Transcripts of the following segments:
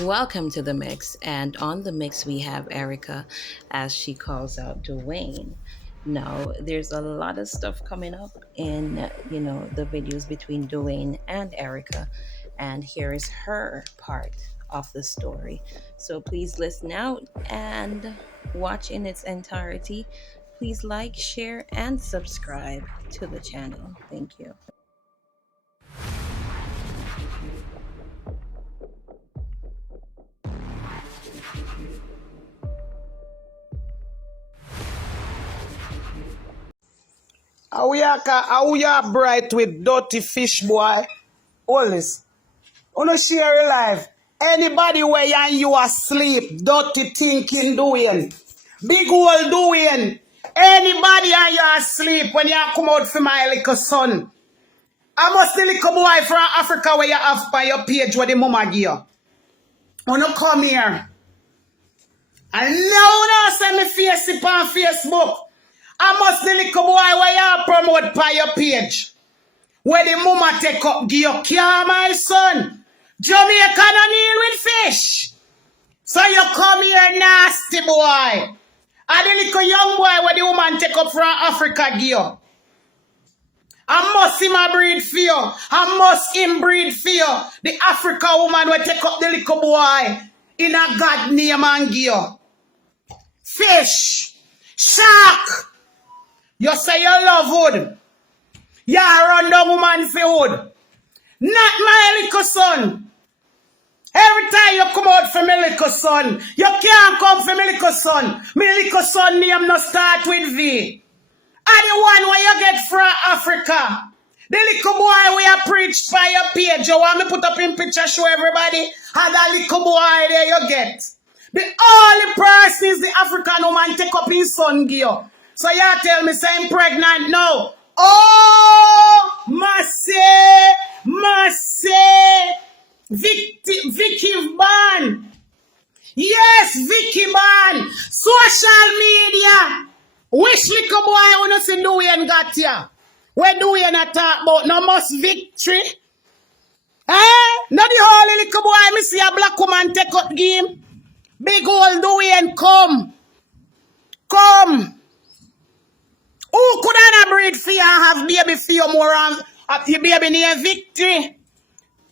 Welcome to the mix. And on the mix, we have Erica, as she calls out Dwayne. Now, there's a lot of stuff coming up in, the videos between Dwayne and Erica. And here is her part of the story. So please listen out and watch in its entirety. Please like, share, and subscribe to the channel. Thank you. How we are bright with dirty fish, boy? Always. Wanna share your life. Anybody where you and you asleep, dirty thinking doing. Big hole doing. Anybody and you asleep when you come out for my little son. I must the little boy from Africa where you have by your page where the mama give you. Wanna come here. And now you send me face it on Facebook. I must the little boy where you promote by your page. Where the mama take up give you care, my son. Jamaica no deal with fish. So you come here nasty boy. And the little young boy where the woman take up from Africa give you. I must him a breed for you. I must him breed for you. The Africa woman will take up the little boy in a God name and give you. Fish. Shark. You say you love wood. You run the woman for wood. Not my little son. Every time you come out for my little son, you can't come for my little son. My little son name no start with V. And the one where you get from Africa. The little boy where you preach by your page. You want me put up in picture show everybody? And that little boy there you get. The only person is the African woman take up his son gear. So you tell me say I'm pregnant now. Oh, Massey, Vicky Ban. Yes, Vicky Ban. Social media. Which little boy wanna see Dwayne got here? Where Dwayne a talk about no must victory? Eh? Not the whole little boy, me see a black woman take up game. Big old Dwayne come. Come. Who could I breed for you and have baby for you more on your baby near victory?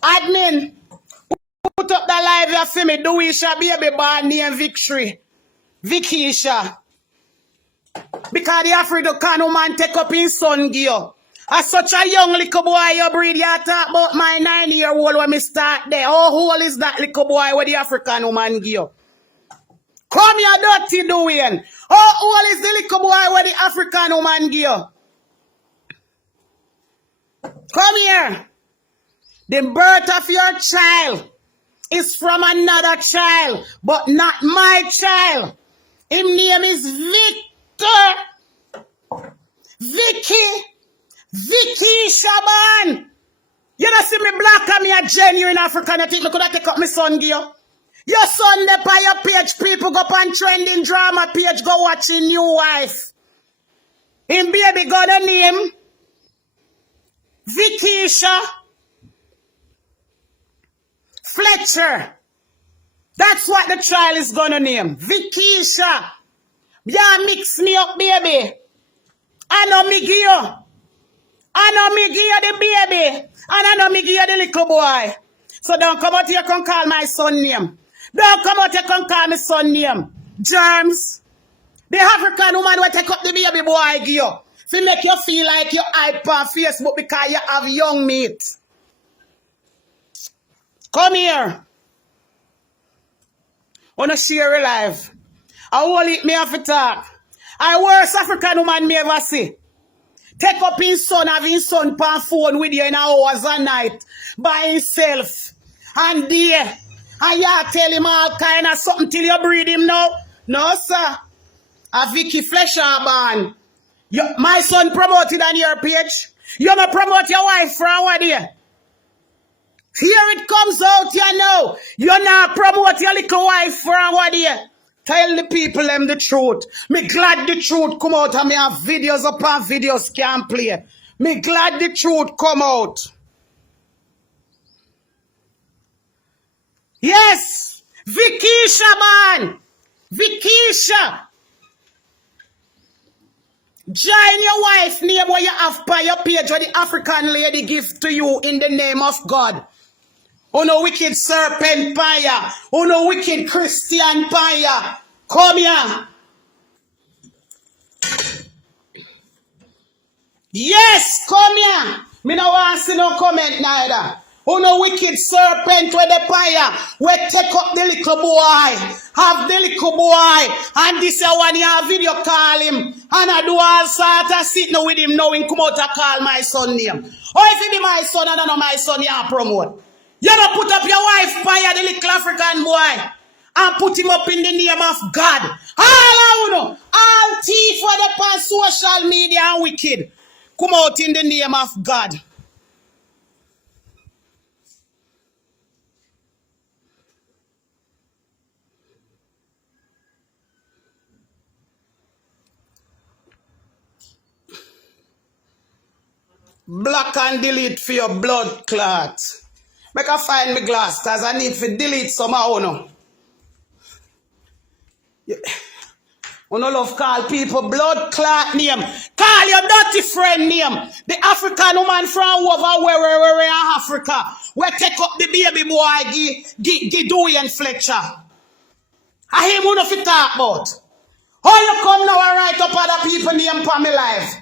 Admin, put up the live here for me. Dwayne baby born near victory. Vikisha. Because the African man take up his son gear. As such a young little boy you breed, you talk about my 9-year-old when me start there. How old is that little boy with the African woman gear? Come here, dirty Dwayne. How old is the little boy with the African woman gear? Come here. The birth of your child is from another child, but not my child. His name is Victor. Vicky Shaban. You don't see me black and me a genuine African. I think me could have take up my son gear. Your son there by your page, people go on trending drama page, go watching New Wife. Him baby gonna name Vikisha Fletcher. That's what the child is gonna name. Vikisha. Yeah, mix me up, baby. I know me give you. I know me give you the baby. And I know me give you the little boy. So don't come out here and call my son name. Don't come out here and call my son name. Germs. The African woman will take up the baby boy give you. To make you feel like you're hype on Facebook because you have young meat. Come here. Wanna share your life. I will eat me have to talk. I worst African woman me ever see. Take up his son, have his son pan phone with you in hours a night by himself. And there. And you tell him all kind of something till you breed him now. No, sir. A Vicky Fletcher born. My son promoted on your page. You not promote your wife from what there. Here it comes out, you know. You not promote your little wife from what there. Tell the people them the truth. Me glad the truth come out and me have videos upon videos can't play. Me glad the truth come out. Yes. Vikisha, man. Vikisha. Join your wife name where you have by your page where the African lady give to you in the name of God. Oh no wicked serpent fire. Oh no wicked Christian fire. Come here. Yes, come here. Me no want to see no comment neither. Oh no wicked serpent with the fire. We take up the little boy. Have the little boy. And this one you video call him. And I do all sort of sitting with him knowing come out to call my son name. Or if it be my son, I don't know my son you promote. You don't put up your wife fire, the little African boy. And put him up in the name of God. All I know. All thief for the past social media and wicked. Come out in the name of God. Block and delete for your blood clot. Make I find my glass because I need to delete somehow. No. You no love call people blood clot name. Call your dirty friend name. The African woman from over where in Africa. We take up the baby boy, give Dwayne Fletcher. I him who no fit talk about. How you come now and write up other people name for my life?